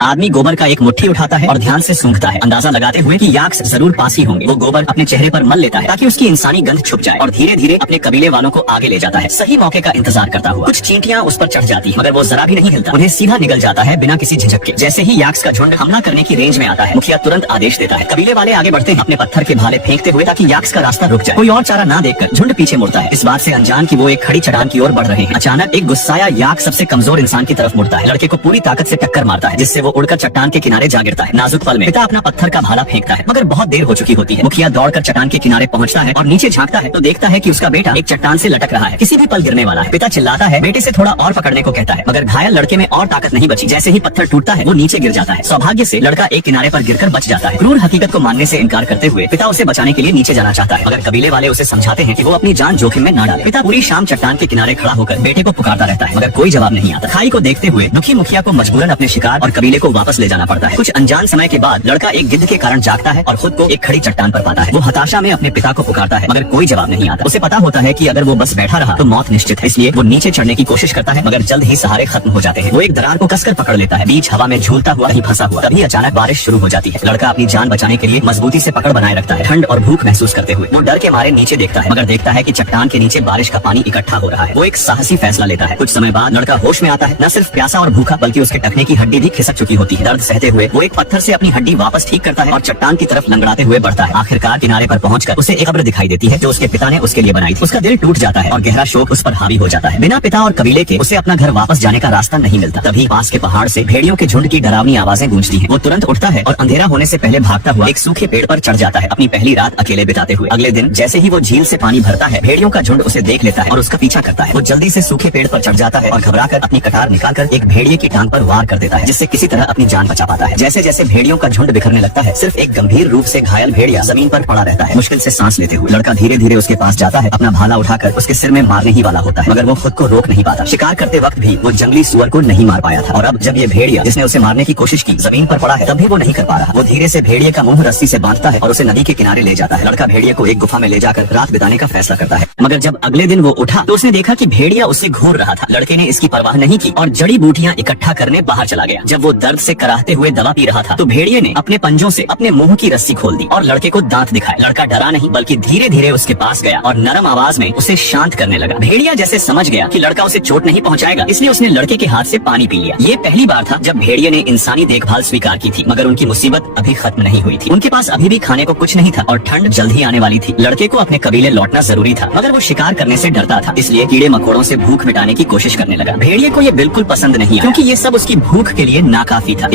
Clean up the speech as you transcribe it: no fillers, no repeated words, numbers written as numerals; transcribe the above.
आदमी गोबर का एक मुट्ठी उठाता है और ध्यान से सूंघता है, अंदाजा लगाते हुए कि याक्स जरूर पास ही होंगे। वो गोबर अपने चेहरे पर मल लेता है ताकि उसकी इंसानी गंध छुप जाए और धीरे धीरे अपने कबीले वालों को आगे ले जाता है, सही मौके का इंतजार करता हुआ। कुछ चींटियां उस पर चढ़ जाती है मगर वो जरा भी नहीं हिलता, उन्हें सीधा निगल जाता है बिना किसी झिझक के। जैसे ही याक्स का झुंड हमला करने की रेंज में आता है, मुखिया तुरंत आदेश देता है। कबीले वाले आगे बढ़ते हैं अपने पत्थर के भाले फेंकते हुए ताकि याक्स का रास्ता रुक जाए। कोई और चारा न देखकर झुंड पीछे मुड़ता है, इस बात से अनजान कि वो एक खड़ी चट्टान की ओर बढ़ रहे हैं। अचानक एक गुस्साया याक सबसे कमजोर इंसान की तरफ मुड़ता है, लड़के को पूरी ताकत से टक्कर मारता है जिससे वो उड़कर चट्टान के किनारे जा गिरता है। नाजुक पल में पिता अपना पत्थर का भाला फेंकता है मगर बहुत देर हो चुकी होती है। मुखिया दौड़कर चट्टान के किनारे पहुंचता है और नीचे झांकता है तो देखता है कि उसका बेटा एक चट्टान से लटक रहा है, किसी भी पल गिरने वाला है। पिता चिल्लाता है, बेटे से थोड़ा और पकड़ने को कहता है मगर घायल लड़के में और ताकत नहीं बची। जैसे ही पत्थर टूटता है वो नीचे गिर जाता है। सौभाग्य से लड़का एक किनारे पर गिरकर बच जाता है। क्रूर हकीकत को मानने से इनकार करते हुए पिता उसे बचाने के लिए नीचे जाना चाहता है मगर कबीले वाले उसे समझाते हैं कि वो अपनी जान जोखिम में न डाले। पिता पूरी शाम चट्टान के किनारे खड़ा होकर बेटे को पुकारता रहता है मगर कोई जवाब नहीं आता। खाई को देखते हुए दुखी मुखिया को मजबूरन अपने शिकार और कबीले को वापस ले जाना पड़ता है। कुछ अनजान समय के बाद लड़का एक गिद्ध के कारण जागता है और खुद को एक खड़ी चट्टान पर पाता है। वो हताशा में अपने पिता को पुकारता है मगर कोई जवाब नहीं आता। उसे पता होता है कि अगर वो बस बैठा रहा तो मौत निश्चित है, इसलिए वो नीचे चढ़ने की कोशिश करता है मगर जल्द ही सहारे खत्म हो जाते हैं। वो एक दरार को कसकर पकड़ लेता है, बीच हवा में झूलता हुआ ही फंसा हुआ। तभी अचानक बारिश शुरू हो जाती है। लड़का अपनी जान बचाने के लिए मजबूती से पकड़ बनाए रखता है, ठंड और भूख महसूस करते हुए। वो डर के मारे नीचे देखता है मगर देखता है कि चट्टान के नीचे बारिश का पानी इकट्ठा हो रहा है। वो एक साहसी फैसला लेता है। कुछ समय बाद लड़का होश में आता है, न सिर्फ प्यासा और भूखा बल्कि उसके टखने की हड्डी भी खिसक चुकी होती है। दर्द सहते हुए वो एक पत्थर से अपनी हड्डी वापस ठीक करता है और चट्टान की तरफ लंगड़ाते हुए बढ़ता है। आखिरकार किनारे पर पहुंचकर उसे एक कब्र दिखाई देती है जो उसके पिता ने उसके लिए बनाई थी। उसका दिल टूट जाता है और गहरा शोक उस पर हावी हो जाता है। बिना पिता और कबीले के उसे अपना घर वापस जाने का रास्ता नहीं मिलता। तभी पास के पहाड़ से भेड़ियों के झुंड की डरावनी आवाजें गूंजती हैं। वो तुरंत उठता है और अंधेरा होने से पहले भागता हुआ एक सूखे पेड़ पर चढ़ जाता है, अपनी पहली रात अकेले बिताते हुए। अगले दिन जैसे ही वो झील से पानी भरता है, भेड़ियों का झुंड उसे देख लेता है और उसका पीछा करता है। वो जल्दी से सूखे पेड़ पर चढ़ जाता है और घबराकर अपनी कटार निकालकर एक भेड़िए की टांग पर वार कर देता है जिससे किसी तरह अपनी जान बचा पाता है। जैसे जैसे भेड़ियों का झुंड बिखरने लगता है, सिर्फ एक गंभीर रूप से घायल भेड़िया जमीन पर पड़ा रहता है, मुश्किल से सांस लेते हुए। लड़का धीरे धीरे उसके पास जाता है, अपना भाला उठाकर उसके सिर में मारने ही वाला होता है मगर वो खुद को रोक नहीं पाता। शिकार करते वक्त भी वो जंगली सुअर को नहीं मार पाया था और अब जब ये भेड़िया जिसने उसे मारने की कोशिश की जमीन पर पड़ा है तब भी वो नहीं कर पा रहा। वो धीरे से भेड़िए का मुंह रस्सी से बांधता है और उसे नदी के किनारे ले जाता है। लड़का भेड़िए को एक गुफा में ले जाकर रात बिताने का फैसला करता है मगर जब अगले दिन वो उठा तो उसने देखा कि भेड़िया उससे घूर रहा था। लड़के ने इसकी परवाह नहीं की और जड़ी बूटियां इकट्ठा करने बाहर चला गया। जब वो दर्द से कराहते हुए दवा पी रहा था तो भेड़िए ने अपने पंजों से अपने मुंह की रस्सी खोल दी और लड़के को दांत दिखाए। लड़का डरा नहीं बल्कि धीरे धीरे उसके पास गया और नरम आवाज में उसे शांत करने लगा। भेड़िया जैसे समझ गया कि लड़का उसे चोट नहीं पहुंचाएगा, इसलिए उसने लड़के के हाथ से पानी पी लिया। ये पहली बार था जब भेड़िए ने इंसानी देखभाल स्वीकार की थी मगर उनकी मुसीबत अभी खत्म नहीं हुई थी। उनके पास अभी भी खाने को कुछ नहीं था और ठंड जल्द ही आने वाली थी। लड़के को अपने कबीले लौटना जरूरी था मगर वो शिकार करने से डरता था, इसलिए कीड़े मकोड़ों से भूख मिटाने की कोशिश करने लगा। भेड़िए को ये बिल्कुल पसंद नहीं आया क्योंकि ये सब उसकी भूख के लिए नाकाफी था।